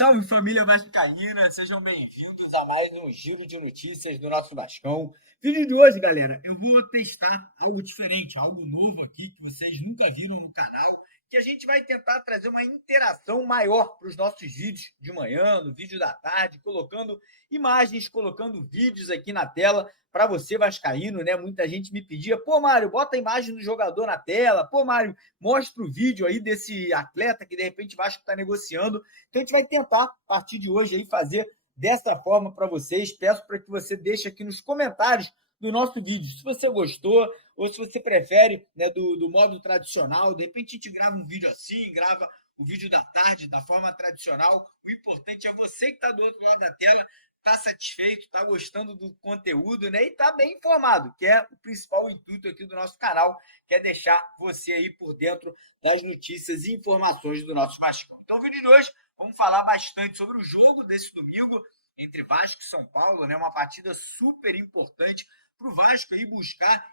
Salve família vascaína, sejam bem-vindos a mais um giro de notícias do nosso Vascão. Vídeo de hoje, galera, eu vou testar algo diferente, algo novo aqui que vocês nunca viram no canal, que a gente vai tentar trazer uma interação maior para os nossos vídeos de manhã, no vídeo da tarde, colocando imagens, colocando vídeos aqui na tela para você vascaíno, né? Muita gente me pedia, pô, Mário, bota a imagem do jogador na tela, pô, Mário, mostra o vídeo aí desse atleta que de repente o Vasco está negociando. Então a gente vai tentar, a partir de hoje, aí, fazer dessa forma para vocês. Peço para que você deixe aqui nos comentários do nosso vídeo se você gostou ou se você prefere, né, do modo tradicional. De repente a gente grava um vídeo assim, grava o vídeo da tarde da forma tradicional. O importante é você que está do outro lado da tela está satisfeito, está gostando do conteúdo, né? E está bem informado, que é o principal intuito aqui do nosso canal, que é deixar você aí por dentro das notícias e informações do nosso Vasco. Então, no vídeo de hoje, vamos falar bastante sobre o jogo desse domingo entre Vasco e São Paulo, né? Uma partida super importante para o Vasco aí buscar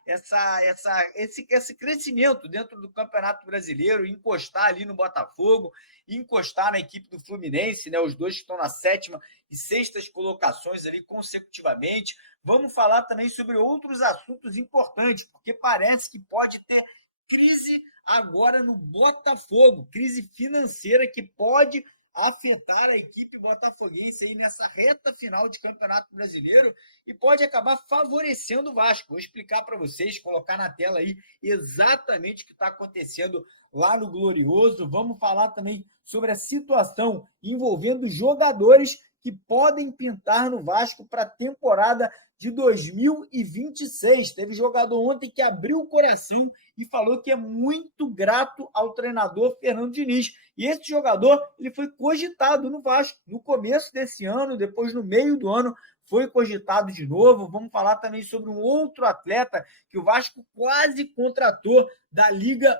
esse crescimento dentro do Campeonato Brasileiro, encostar ali no Botafogo, encostar na equipe do Fluminense, né? Os dois que estão na 7ª e 6ª colocações ali consecutivamente. Vamos falar também sobre outros assuntos importantes, porque parece que pode ter crise agora no Botafogo, crise financeira que pode afetar a equipe botafoguense aí nessa reta final de Campeonato Brasileiro e pode acabar favorecendo o Vasco. Vou explicar para vocês, colocar na tela aí exatamente o que está acontecendo lá no Glorioso. Vamos falar também sobre a situação envolvendo jogadores que podem pintar no Vasco para a temporada de 2026. Teve jogador ontem que abriu o coração e falou que é muito grato ao treinador Fernando Diniz. E esse jogador, ele foi cogitado no Vasco no começo desse ano, depois no meio do ano foi cogitado de novo. Vamos falar também sobre um outro atleta que o Vasco quase contratou da Liga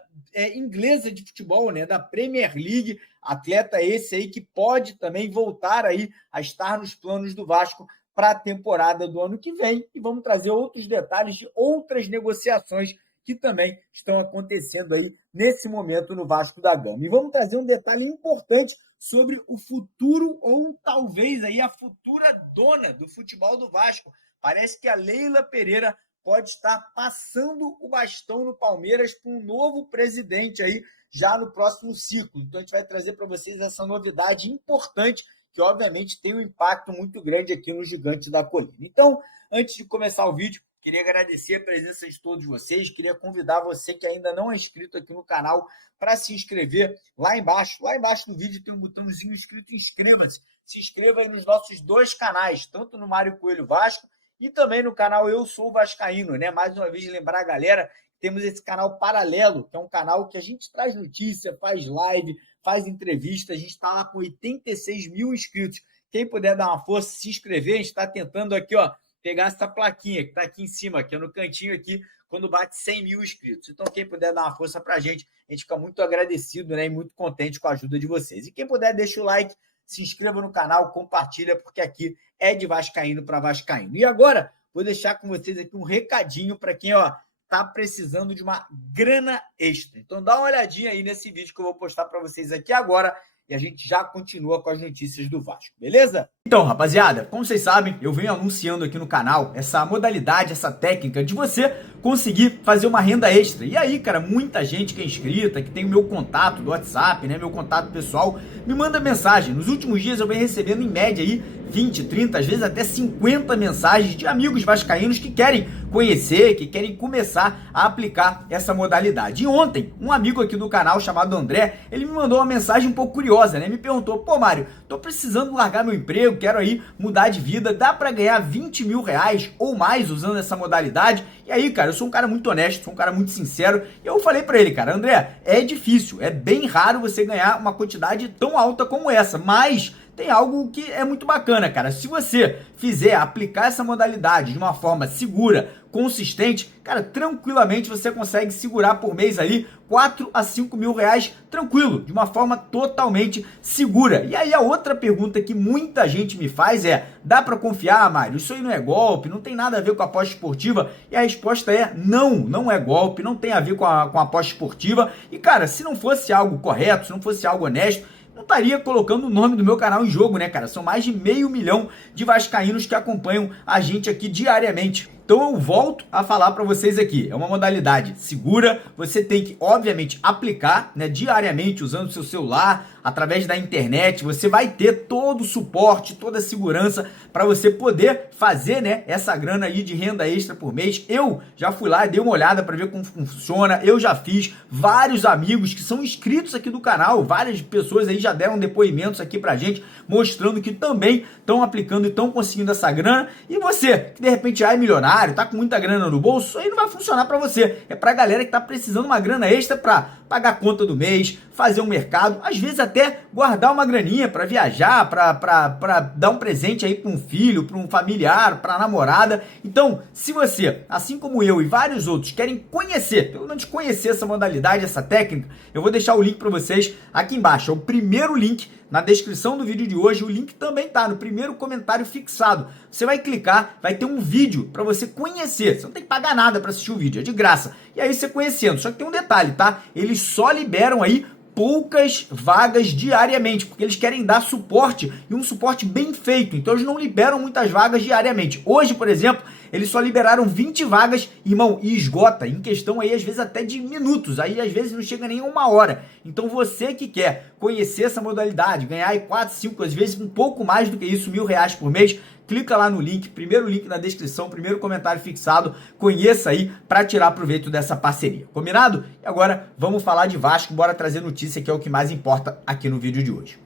Inglesa de Futebol, né, da Premier League. Atleta esse aí que pode também voltar aí a estar nos planos do Vasco para a temporada do ano que vem. E vamos trazer outros detalhes de outras negociações que também estão acontecendo aí nesse momento no Vasco da Gama. E vamos trazer um detalhe importante sobre o futuro ou talvez aí a futura dona do futebol do Vasco. Parece que a Leila Pereira pode estar passando o bastão no Palmeiras para um novo presidente aí já no próximo ciclo. Então a gente vai trazer para vocês essa novidade importante que obviamente tem um impacto muito grande aqui no Gigante da Colina. Então, antes de começar o vídeo, queria agradecer a presença de todos vocês, queria convidar você que ainda não é inscrito aqui no canal para se inscrever lá embaixo. Lá embaixo do vídeo tem um botãozinho escrito inscreva-se. Se inscreva aí nos nossos dois canais, tanto no Mário Coelho Vasco e também no canal Eu Sou Vascaíno, né? Mais uma vez lembrar a galera, temos esse canal paralelo, que é um canal que a gente traz notícia, faz live, faz entrevista, a gente está lá com 86 mil inscritos. Quem puder dar uma força, se inscrever, a gente está tentando aqui, ó, pegar essa plaquinha que está aqui em cima, aqui no cantinho aqui, quando bate 100 mil inscritos. Então, quem puder dar uma força para a gente fica muito agradecido, né, e muito contente com a ajuda de vocês. E quem puder, deixa o like, se inscreva no canal, compartilha, porque aqui é de vascaíno para vascaíno. E agora, vou deixar com vocês aqui um recadinho para quem, ó, tá precisando de uma grana extra. Então dá uma olhadinha aí nesse vídeo que eu vou postar para vocês aqui agora e a gente já continua com as notícias do Vasco, beleza? Então, rapaziada, como vocês sabem, eu venho anunciando aqui no canal essa modalidade, essa técnica de você conseguir fazer uma renda extra. E aí, cara, muita gente que é inscrita, que tem o meu contato do WhatsApp, né, meu contato pessoal, me manda mensagem. Nos últimos dias eu venho recebendo em média aí 20, 30, às vezes até 50 mensagens de amigos vascaínos que querem conhecer, que querem começar a aplicar essa modalidade. E ontem, um amigo aqui do canal chamado André, ele me mandou uma mensagem um pouco curiosa, né? Me perguntou, pô, Mário, tô precisando largar meu emprego, quero aí mudar de vida, dá para ganhar 20 mil reais ou mais usando essa modalidade? E aí, cara, eu sou um cara muito honesto, sou um cara muito sincero, e eu falei para ele, cara, André, é difícil, é bem raro você ganhar uma quantidade tão alta como essa, mas tem algo que é muito bacana, cara. Se você aplicar essa modalidade de uma forma segura, consistente, cara, tranquilamente você consegue segurar por mês aí 4 a 5 mil reais tranquilo, de uma forma totalmente segura. E aí a outra pergunta que muita gente me faz é, dá para confiar, Mário? Isso aí não é golpe, não tem nada a ver com a aposta esportiva? E a resposta é não, não é golpe, não tem a ver com a aposta esportiva. E cara, se não fosse algo correto, se não fosse algo honesto, não estaria colocando o nome do meu canal em jogo, né, cara? São mais de 500 mil de vascaínos que acompanham a gente aqui diariamente. Então eu volto a falar para vocês aqui, é uma modalidade segura, você tem que, obviamente, aplicar, né, diariamente usando o seu celular, através da internet, você vai ter todo o suporte, toda a segurança para você poder fazer, né, essa grana aí de renda extra por mês. Eu já fui lá e dei uma olhada para ver como funciona, eu já fiz, vários amigos que são inscritos aqui do canal, várias pessoas aí já deram depoimentos aqui pra gente, mostrando que também estão aplicando e estão conseguindo essa grana. E você, que de repente já é milionário, tá com muita grana no bolso, isso aí não vai funcionar para você. É pra galera que tá precisando de uma grana extra para pagar a conta do mês, fazer um mercado, às vezes até guardar uma graninha para viajar, para dar um presente aí para um filho, para um familiar, para namorada. Então, se você, assim como eu e vários outros, querem conhecer, pelo menos conhecer essa modalidade, essa técnica, eu vou deixar o link para vocês aqui embaixo. É o primeiro link na descrição do vídeo de hoje, o link também tá no primeiro comentário fixado. Você vai clicar, vai ter um vídeo para você conhecer. Você não tem que pagar nada para assistir o vídeo, é de graça. E aí você conhecendo. Só que tem um detalhe, tá? Eles só liberam aí poucas vagas diariamente, porque eles querem dar suporte e um suporte bem feito. Então eles não liberam muitas vagas diariamente. Hoje, por exemplo, eles só liberaram 20 vagas, irmão, e esgota em questão aí, às vezes, até de minutos. Aí, às vezes, não chega nem a 1 hora. Então, você que quer conhecer essa modalidade, ganhar aí 4, 5, às vezes, um pouco mais do que isso, R$ 1.000 por mês, clica lá no link, primeiro link na descrição, primeiro comentário fixado, conheça aí para tirar proveito dessa parceria. Combinado? E agora, vamos falar de Vasco, bora trazer notícia, que é o que mais importa aqui no vídeo de hoje.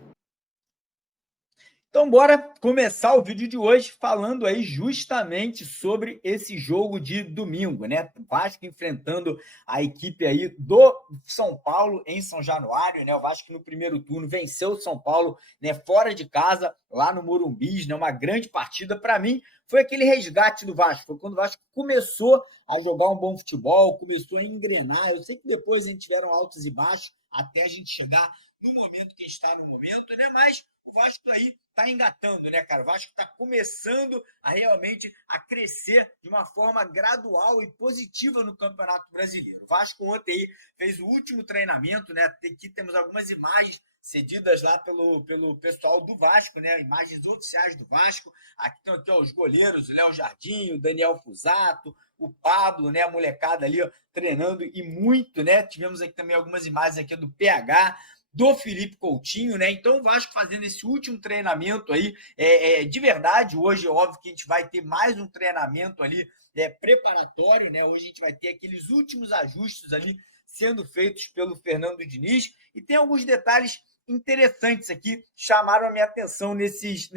Então, bora começar o vídeo de hoje falando aí justamente sobre esse jogo de domingo, né? O Vasco enfrentando a equipe aí do São Paulo em São Januário, né? O Vasco no primeiro turno venceu o São Paulo, né? Fora de casa, lá no Morumbi, né? Uma grande partida. Para mim, foi aquele resgate do Vasco. Foi quando o Vasco começou a jogar um bom futebol, começou a engrenar. Eu sei que depois a gente tiveram altos e baixos até a gente chegar no momento que está no momento, né? Mas o Vasco aí está engatando, né, cara? O Vasco está começando a realmente a crescer de uma forma gradual e positiva no Campeonato Brasileiro. O Vasco ontem aí fez o último treinamento, né? Aqui temos algumas imagens cedidas lá pelo pessoal do Vasco, né? Imagens oficiais do Vasco. Aqui estão aqui, ó, os goleiros, o Léo Jardim, o Daniel Fusato, o Pablo, né? A molecada ali, ó, treinando e muito, né? Tivemos aqui também algumas imagens aqui do PH, do Felipe Coutinho, né? Então o Vasco fazendo esse último treinamento aí, de verdade. Hoje, óbvio que a gente vai ter mais um treinamento ali preparatório, né? Hoje a gente vai ter aqueles últimos ajustes ali sendo feitos pelo Fernando Diniz, e tem alguns detalhes interessantes aqui, chamaram a minha atenção nesses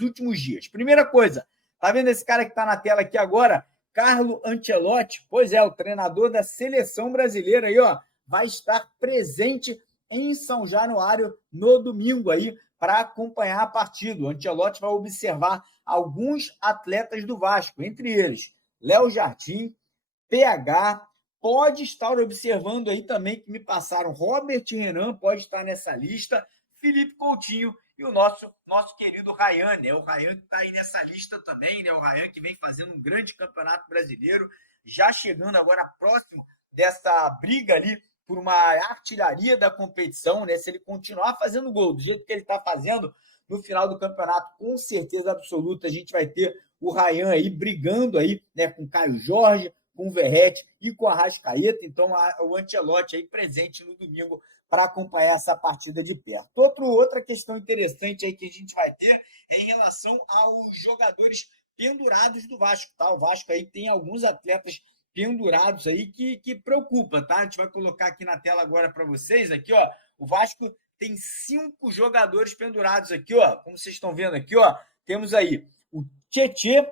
últimos dias. Primeira coisa, tá vendo esse cara que tá na tela aqui agora? Carlo Ancelotti, pois é, o treinador da seleção brasileira aí, ó, vai estar presente em São Januário no domingo aí para acompanhar a partida. O Ancelotti vai observar alguns atletas do Vasco, entre eles Léo Jardim, PH, pode estar observando aí também, que me passaram, Robert Renan pode estar nessa lista, Felipe Coutinho e o nosso querido Ryan, né? O Ryan que está aí nessa lista também, né? O Ryan que vem fazendo um grande campeonato brasileiro, já chegando agora próximo dessa briga ali por uma artilharia da competição, né? Se ele continuar fazendo gol do jeito que ele está fazendo no final do campeonato, com certeza absoluta a gente vai ter o Ryan aí brigando aí, né, com o Caio Jorge, com o Verratti e com a Arrascaeta. Então o Ancelotti aí presente no domingo para acompanhar essa partida de perto. Outra questão interessante aí que a gente vai ter é em relação aos jogadores pendurados do Vasco, tá? O Vasco aí tem alguns atletas pendurados aí que preocupa, tá? A gente vai colocar aqui na tela agora para vocês, aqui, ó, o Vasco tem 5 jogadores pendurados aqui, ó, como vocês estão vendo aqui, ó, temos aí o Tietê,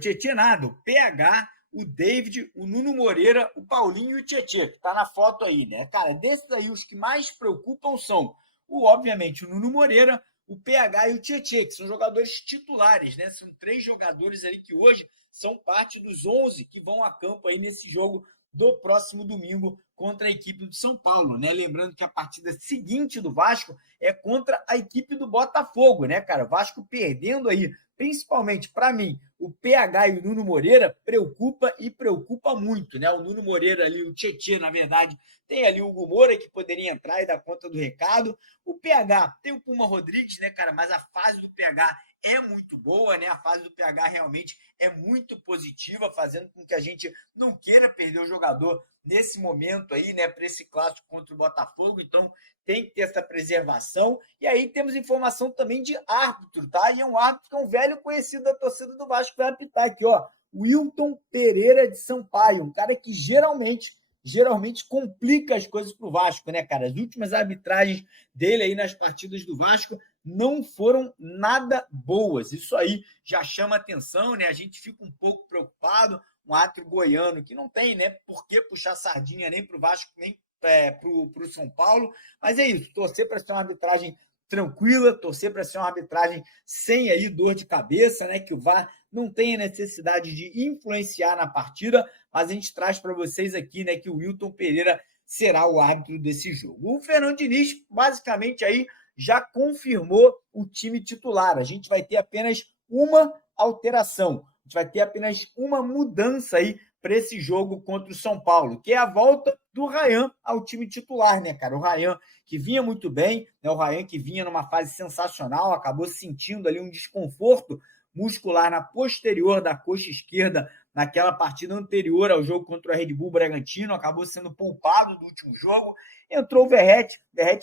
Tietê nada, o PH, o David, o Nuno Moreira, o Paulinho e o Tietê, que tá na foto aí, né? Cara, desses aí, os que mais preocupam são, obviamente, o Nuno Moreira, o PH e o Tietê, que são jogadores titulares, né? São 3 jogadores aí que hoje são parte dos 11 que vão a campo aí nesse jogo do próximo domingo contra a equipe do São Paulo, né? Lembrando que a partida seguinte do Vasco é contra a equipe do Botafogo, né, cara? O Vasco perdendo aí principalmente para mim, o PH e o Nuno Moreira preocupa e preocupa muito, né? O Nuno Moreira ali, o Tietê, na verdade, tem ali o Hugo Moura que poderia entrar e dar conta do recado. O PH tem o Puma Rodrigues, né, cara? Mas a fase do PH é muito boa, né? A fase do PH realmente é muito positiva, fazendo com que a gente não queira perder o jogador nesse momento aí, né, para esse clássico contra o Botafogo. Então, tem que ter essa preservação. E aí temos informação também de árbitro, tá? E é um árbitro que é um velho conhecido da torcida do Vasco, que vai apitar aqui, ó. Wilton Pereira de Sampaio, um cara que geralmente complica as coisas pro Vasco, né, cara? As últimas arbitragens dele aí nas partidas do Vasco não foram nada boas. Isso aí já chama atenção, né? A gente fica um pouco preocupado. Um árbitro goiano que não tem, né, por que puxar sardinha nem para o Vasco, nem para o São Paulo. Mas é isso, torcer para ser uma arbitragem tranquila, torcer para ser uma arbitragem sem aí dor de cabeça, né, que o VAR não tenha necessidade de influenciar na partida, mas a gente traz para vocês aqui, né, que o Wilton Pereira será o árbitro desse jogo. O Fernando Diniz, basicamente, aí já confirmou o time titular. A gente vai ter apenas uma alteração. A gente vai ter apenas uma mudança aí para esse jogo contra o São Paulo, que é a volta do Ryan ao time titular, né, cara? O Ryan que vinha muito bem, né? O Ryan que vinha numa fase sensacional, acabou sentindo ali um desconforto muscular na posterior da coxa esquerda naquela partida anterior ao jogo contra o Red Bull Bragantino, acabou sendo poupado do último jogo. Entrou o Verratti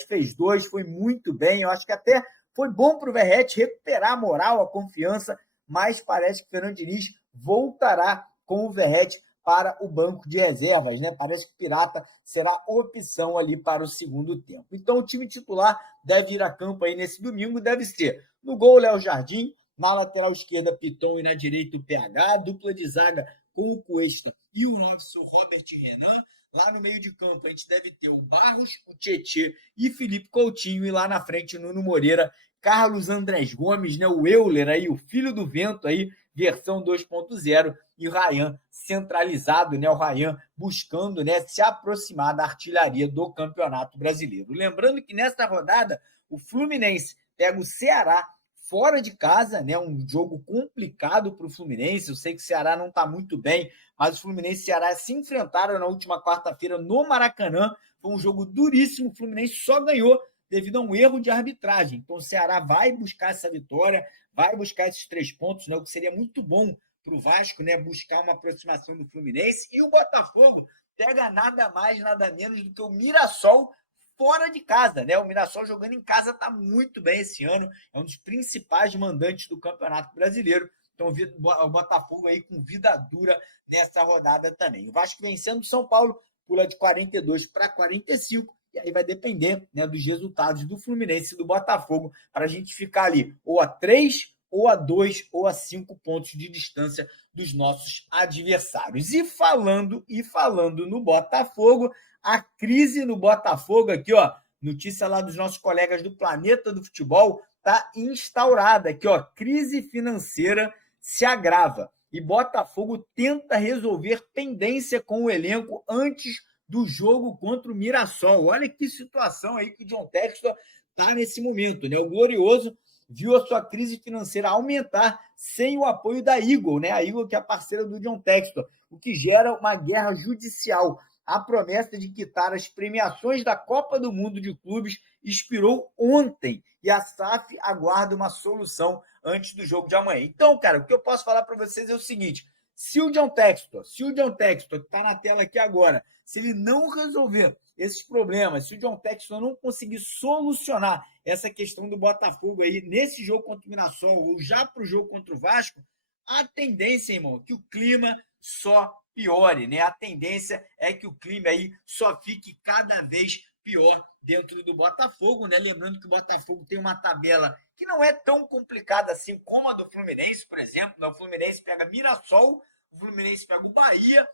fez 2, foi muito bem. Eu acho que até foi bom para o Verratti recuperar a moral, a confiança, mas parece que o Fernando Diniz voltará com o Verratti para o banco de reservas, né? Parece que o Pirata será opção ali para o segundo tempo. Então o time titular deve ir a campo aí nesse domingo, deve ser no gol Léo Jardim, na lateral esquerda Piton e na direita o PH, dupla de zaga com o Cuesta e o Robson Robert Renan. Lá no meio de campo a gente deve ter o Barros, o Tietê e Felipe Coutinho, e lá na frente o Nuno Moreira, Carlos Andrés Gomes, né, o Euler aí, o filho do vento aí, versão 2.0, e o Ryan centralizado, né, o Ryan buscando, né, se aproximar da artilharia do Campeonato Brasileiro. Lembrando que nesta rodada o Fluminense pega o Ceará fora de casa, né, um jogo complicado para o Fluminense. Eu sei que o Ceará não está muito bem, mas o Fluminense e o Ceará se enfrentaram na última quarta-feira no Maracanã. Foi um jogo duríssimo, o Fluminense só ganhou devido a um erro de arbitragem. Então o Ceará vai buscar essa vitória, vai buscar esses 3 pontos, né, o que seria muito bom para o Vasco, né, buscar uma aproximação do Fluminense. E o Botafogo pega nada mais, nada menos do que o Mirassol fora de casa, né? O Mirassol jogando em casa está muito bem esse ano, é um dos principais mandantes do Campeonato Brasileiro. Então o Botafogo aí com vida dura nessa rodada também. O Vasco vencendo o São Paulo, pula de 42 para 45, e aí vai depender, né, dos resultados do Fluminense e do Botafogo para a gente ficar ali ou a 3, ou a 2, ou a 5 pontos de distância dos nossos adversários. E falando no Botafogo, a crise no Botafogo aqui, ó, notícia lá dos nossos colegas do Planeta do Futebol, tá instaurada aqui, ó, crise financeira se agrava e Botafogo tenta resolver pendência com o elenco antes do jogo contra o Mirassol. Olha que situação aí que o John Textor tá nesse momento, né? O Glorioso viu a sua crise financeira aumentar sem o apoio da Eagle, né? A Eagle que é a parceira do John Textor, o que gera uma guerra judicial. A promessa de quitar as premiações da Copa do Mundo de Clubes expirou ontem e a SAF aguarda uma solução antes do jogo de amanhã. Então, cara, o que eu posso falar para vocês é o seguinte: se o John Textor, que está na tela aqui agora, se ele não resolver esses problemas, se o John Textor não conseguir solucionar essa questão do Botafogo aí nesse jogo contra o Mirassol ou já para o jogo contra o Vasco, a tendência, irmão, é que o clima só piore, né? A tendência é que o clima aí só fique cada vez pior dentro do Botafogo, né? Lembrando que o Botafogo tem uma tabela que não é tão complicada assim como a do Fluminense, por exemplo. O Fluminense pega Mirassol, o Fluminense pega o Bahia,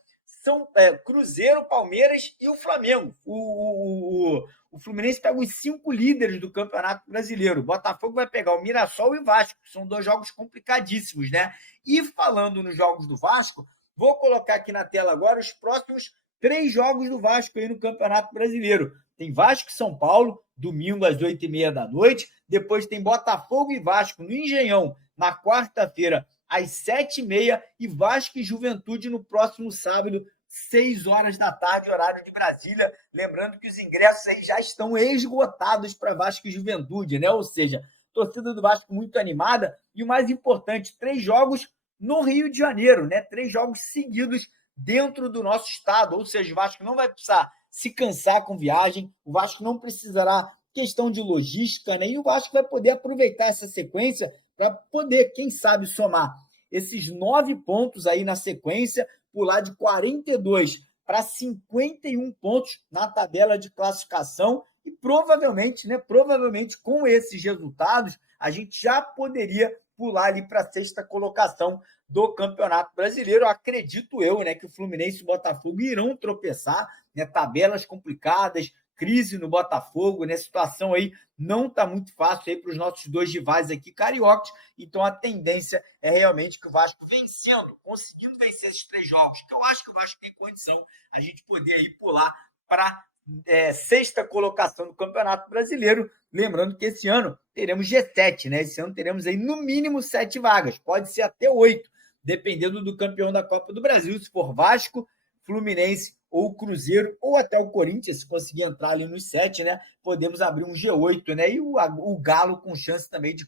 Cruzeiro, Palmeiras e o Flamengo. O Fluminense pega os 5 líderes do Campeonato Brasileiro. O Botafogo vai pegar o Mirassol e o Vasco, que são 2 jogos complicadíssimos, né? E falando nos jogos do Vasco, vou colocar aqui na tela agora os próximos 3 jogos do Vasco aí no Campeonato Brasileiro. Tem Vasco e São Paulo, domingo às 8h30 da noite. Depois tem Botafogo e Vasco no Engenhão, na quarta-feira, às 7h30, e Vasco e Juventude no próximo sábado, 6 horas da tarde, horário de Brasília. Lembrando que os ingressos aí já estão esgotados para Vasco e Juventude, né? Ou seja, torcida do Vasco muito animada e o mais importante, 3 jogos no Rio de Janeiro, né? 3 jogos seguidos dentro do nosso estado, ou seja, o Vasco não vai precisar se cansar com viagem, o Vasco não precisará questão de logística, né? E o Vasco vai poder aproveitar essa sequência para poder, quem sabe, somar esses 9 pontos aí na sequência, pular de 42 para 51 pontos na tabela de classificação e provavelmente, né, com esses resultados, a gente já poderia pular ali para a sexta colocação do Campeonato Brasileiro. Acredito eu, né, que o Fluminense e o Botafogo irão tropeçar, né, tabelas complicadas, crise no Botafogo, né, situação aí não está muito fácil aí para os nossos dois rivais aqui cariocas, então a tendência é realmente que o Vasco vencendo, conseguindo vencer esses 3 jogos, que eu acho que o Vasco tem condição, a gente poder aí pular para sexta colocação do Campeonato Brasileiro. Lembrando que esse ano teremos G7, né? Esse ano teremos aí no mínimo 7 vagas, pode ser até 8, dependendo do campeão da Copa do Brasil, se for Vasco, Fluminense ou Cruzeiro, ou até o Corinthians, se conseguir entrar ali nos 7, né? Podemos abrir um G8, né? E o Galo com chance também de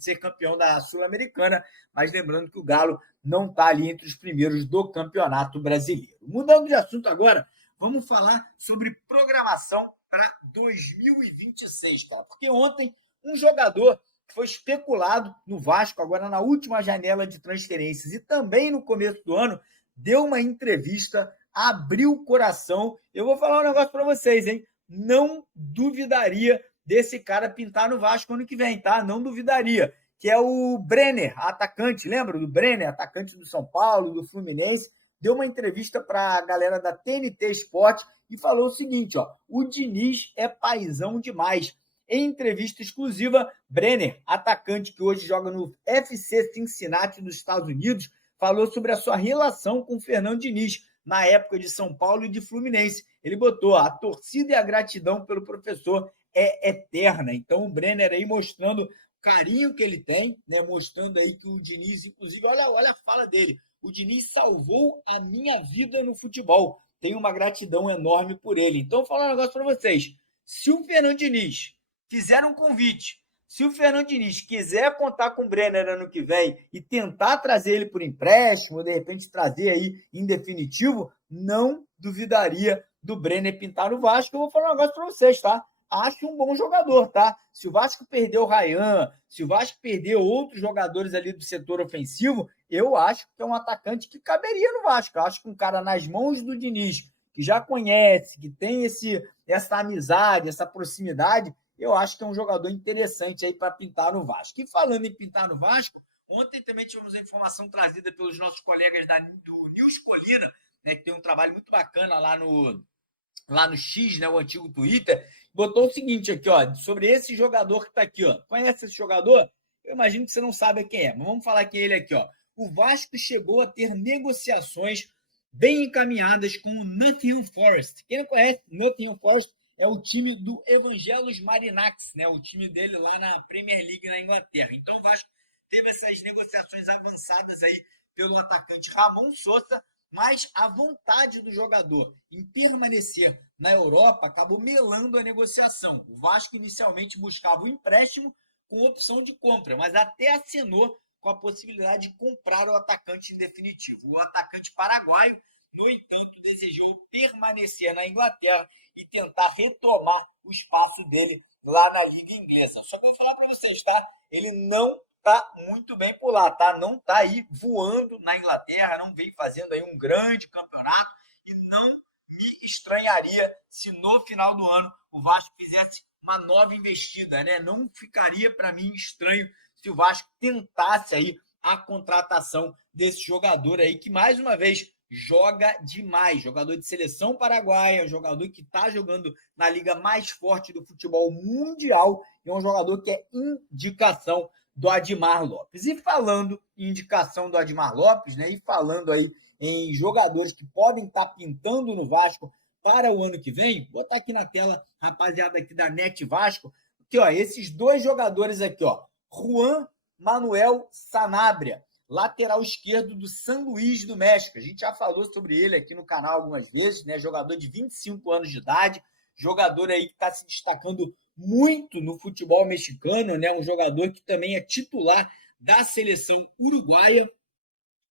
ser campeão da Sul-Americana, mas lembrando que o Galo não está ali entre os primeiros do Campeonato Brasileiro. Mudando de assunto agora, vamos falar sobre programação para 2026, cara. Porque ontem um jogador que foi especulado no Vasco, agora na última janela de transferências e também no começo do ano, deu uma entrevista, abriu o coração. Eu vou falar um negócio para vocês, hein? Não duvidaria desse cara pintar no Vasco ano que vem, tá? Não duvidaria. Que é o Brenner, atacante, lembra do Brenner, atacante do São Paulo, do Fluminense? Deu uma entrevista para a galera da TNT Sport e falou o seguinte, ó, o Diniz é paizão demais. Em entrevista exclusiva, Brenner, atacante que hoje joga no FC Cincinnati dos Estados Unidos, falou sobre a sua relação com o Fernando Diniz na época de São Paulo e de Fluminense. Ele botou, a torcida e a gratidão pelo professor é eterna. Então o Brenner aí mostrando o carinho que ele tem, né, mostrando aí que o Diniz, inclusive, olha a fala dele, o Diniz salvou a minha vida no futebol. Tenho uma gratidão enorme por ele. Então, vou falar um negócio para vocês. Se o Fernando Diniz fizer um convite, se o Fernando Diniz quiser contar com o Brenner ano que vem e tentar trazer ele por empréstimo, ou de repente trazer aí em definitivo, não duvidaria do Brenner pintar no Vasco. Eu vou falar um negócio para vocês, tá? Acho um bom jogador, tá? Se o Vasco perdeu o Ryan, se o Vasco perdeu outros jogadores ali do setor ofensivo, eu acho que é um atacante que caberia no Vasco. Eu acho que um cara nas mãos do Diniz, que já conhece, que tem essa amizade, essa proximidade, eu acho que é um jogador interessante aí para pintar no Vasco. E falando em pintar no Vasco, ontem também tivemos a informação trazida pelos nossos colegas do News Colina, né, que tem um trabalho muito bacana lá no X, né, o antigo Twitter, botou o seguinte aqui, ó, sobre esse jogador que está aqui, ó. Conhece esse jogador? Eu imagino que você não sabe quem é, mas vamos falar que ele aqui, ó. O Vasco chegou a ter negociações bem encaminhadas com o Nottingham Forest. Quem não conhece, Nottingham Forest é o time do Evangelos Marinax, né? O time dele lá na Premier League na Inglaterra. Então o Vasco teve essas negociações avançadas aí pelo atacante Ramon Sosa, mas a vontade do jogador em permanecer na Europa acabou melando a negociação. O Vasco inicialmente buscava um empréstimo com opção de compra, mas até assinou com a possibilidade de comprar o atacante em definitivo. O atacante paraguaio, no entanto, desejou permanecer na Inglaterra e tentar retomar o espaço dele lá na Liga Inglesa. Só que eu vou falar para vocês, tá? Ele não tá muito bem por lá, tá? Não tá aí voando na Inglaterra, não vem fazendo aí um grande campeonato e não me estranharia se no final do ano o Vasco fizesse uma nova investida, né? Não ficaria para mim estranho se o Vasco tentasse aí a contratação desse jogador aí que mais uma vez joga demais, jogador de seleção paraguaia, jogador que está jogando na liga mais forte do futebol mundial e é um jogador que é indicação do Admar Lopes. E falando em indicação do Admar Lopes, né, e falando aí em jogadores que podem estar pintando no Vasco para o ano que vem, vou botar aqui na tela, rapaziada aqui da NET Vasco, aqui, ó, esses dois jogadores aqui, ó, Juan Manuel Sanabria, lateral esquerdo do San Luís do México. A gente já falou sobre ele aqui no canal algumas vezes, né? Jogador de 25 anos de idade, jogador aí que está se destacando muito no futebol mexicano, né? Um jogador que também é titular da seleção uruguaia.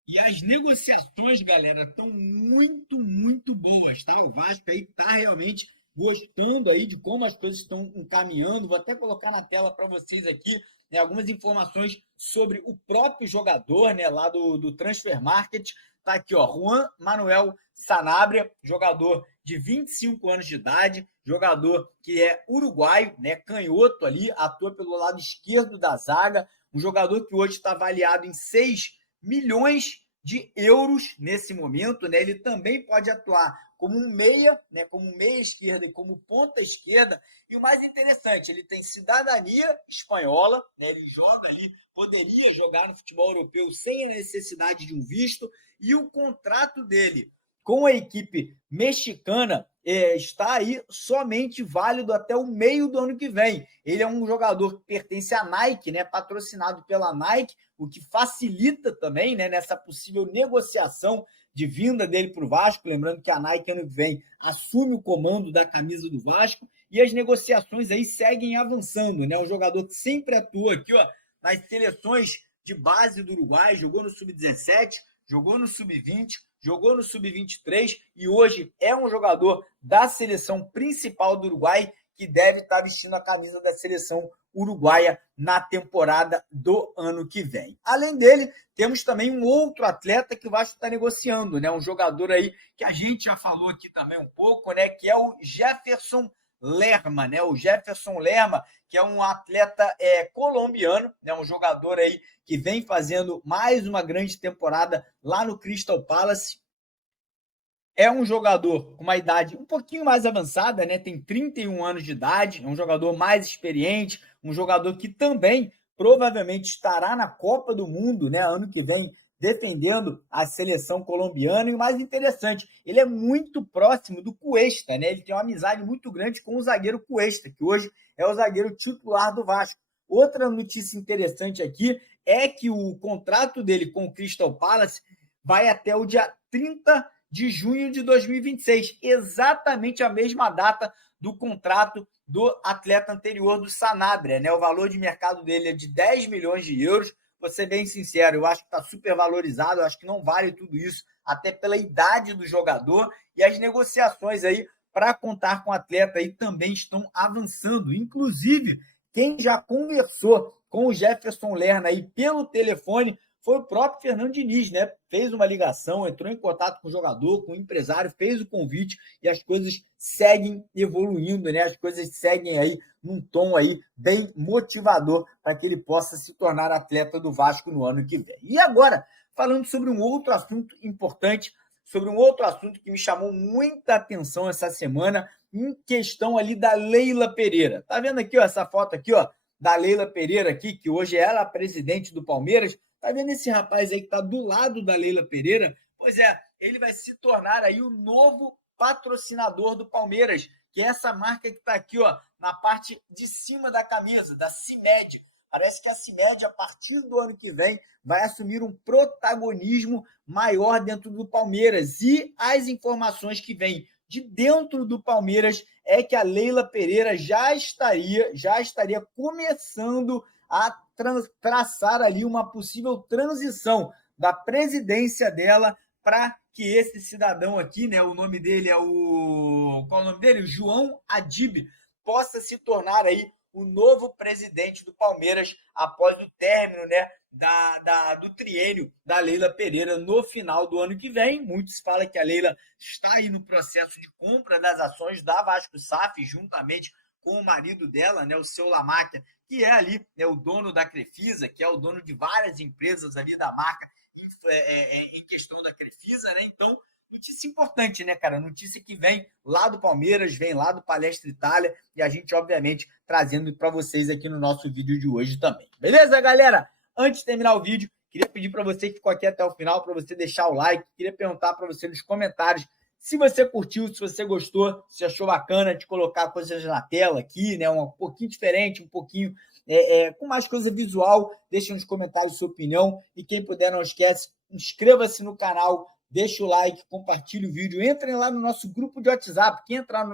E as negociações, galera, estão muito, muito boas, tá? O Vasco aí está realmente gostando aí de como as coisas estão encaminhando. Vou até colocar na tela para vocês aqui, né, algumas informações sobre o próprio jogador, né, lá do Transfer Market. Tá aqui, ó, Juan Manuel Sanabria, jogador de 25 anos de idade, jogador que é uruguaio, né, canhoto ali, atua pelo lado esquerdo da zaga, um jogador que hoje está avaliado em 6 milhões de euros nesse momento, né? Ele também pode atuar como um meia, né? Como meia esquerda e como ponta esquerda. E o mais interessante, ele tem cidadania espanhola, né? Ele joga ali, poderia jogar no futebol europeu sem a necessidade de um visto, e o contrato dele com a equipe mexicana está aí somente válido até o meio do ano que vem. Ele é um jogador que pertence à Nike, né, patrocinado pela Nike, o que facilita também, né, nessa possível negociação de vinda dele para o Vasco. Lembrando que a Nike ano que vem assume o comando da camisa do Vasco e as negociações aí seguem avançando, né? Um jogador que sempre atua aqui, ó, nas seleções de base do Uruguai, jogou no Sub-17, jogou no Sub-20, jogou no Sub-23 e hoje é um jogador da seleção principal do Uruguai que deve estar vestindo a camisa da seleção uruguaia na temporada do ano que vem. Além dele, temos também um outro atleta que o Vasco está negociando, né? Um jogador aí que a gente já falou aqui também um pouco, né? Que é o Jefferson Lerma, né? O Jefferson Lerma, que é um atleta colombiano, né? Um jogador aí que vem fazendo mais uma grande temporada lá no Crystal Palace. É um jogador com uma idade um pouquinho mais avançada, né? Tem 31 anos de idade, é um jogador mais experiente, um jogador que também provavelmente estará na Copa do Mundo, né, ano que vem, defendendo a seleção colombiana. E o mais interessante, ele é muito próximo do Cuesta, né? Ele tem uma amizade muito grande com o zagueiro Cuesta, que hoje é o zagueiro titular do Vasco. Outra notícia interessante aqui é que o contrato dele com o Crystal Palace vai até o dia 30 de junho de 2026, exatamente a mesma data do contrato do atleta anterior do Sanabria, né? O valor de mercado dele é de 10 milhões de euros. Vou ser bem sincero, eu acho que está super valorizado, eu acho que não vale tudo isso, até pela idade do jogador, e as negociações aí para contar com o atleta aí também estão avançando. Inclusive, quem já conversou com o Jefferson Lerma aí pelo telefone foi o próprio Fernando Diniz, né? Fez uma ligação, entrou em contato com o jogador, com o empresário, fez o convite e as coisas seguem evoluindo, né? As coisas seguem aí num tom aí bem motivador para que ele possa se tornar atleta do Vasco no ano que vem. E agora, falando sobre um outro assunto importante, sobre um outro assunto que me chamou muita atenção essa semana, em questão ali da Leila Pereira. Tá vendo aqui, ó, essa foto aqui, ó, da Leila Pereira aqui, que hoje é ela presidente do Palmeiras. Tá vendo esse rapaz aí que tá do lado da Leila Pereira? Pois é, ele vai se tornar aí o novo patrocinador do Palmeiras, que é essa marca que tá aqui, ó, na parte de cima da camisa, da CIMED. Parece que a CIMED, a partir do ano que vem, vai assumir um protagonismo maior dentro do Palmeiras. E as informações que vêm de dentro do Palmeiras é que a Leila Pereira já estaria começando a traçar ali uma possível transição da presidência dela para que esse cidadão aqui, né, o nome dele é o... Qual é o nome dele? O João Adib, possa se tornar aí o novo presidente do Palmeiras após o término, né, do triênio da Leila Pereira no final do ano que vem. Muitos falam que a Leila está aí no processo de compra das ações da Vasco SAF, juntamente com o marido dela, né, o seu Lamáquia, que é ali, né, o dono da Crefisa, que é o dono de várias empresas ali da marca em questão da Crefisa, né? Então, notícia importante, né, cara? Notícia que vem lá do Palmeiras, vem lá do Palestra Itália, e a gente, obviamente, trazendo para vocês aqui no nosso vídeo de hoje também. Beleza, galera? Antes de terminar o vídeo, queria pedir para você que ficou aqui até o final, para você deixar o like, queria perguntar para você nos comentários Se você curtiu, se você gostou, se achou bacana de colocar coisas na tela aqui, né? Um pouquinho diferente, um pouquinho com mais coisa visual, deixa nos comentários sua opinião. E quem puder, não esquece, inscreva-se no canal, deixa o like, compartilhe o vídeo, entrem lá no nosso grupo de WhatsApp.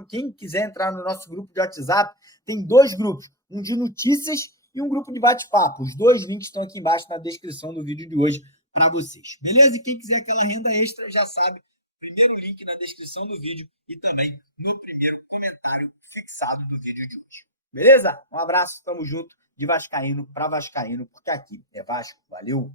Quem quiser entrar no nosso grupo de WhatsApp, tem 2 grupos, um de notícias e um grupo de bate-papo. Os 2 links estão aqui embaixo na descrição do vídeo de hoje para vocês. Beleza? E quem quiser aquela renda extra já sabe, primeiro link na descrição do vídeo e também no primeiro comentário fixado do vídeo de hoje. Beleza? Um abraço, tamo junto, de vascaíno para vascaíno, porque aqui é Vasco. Valeu!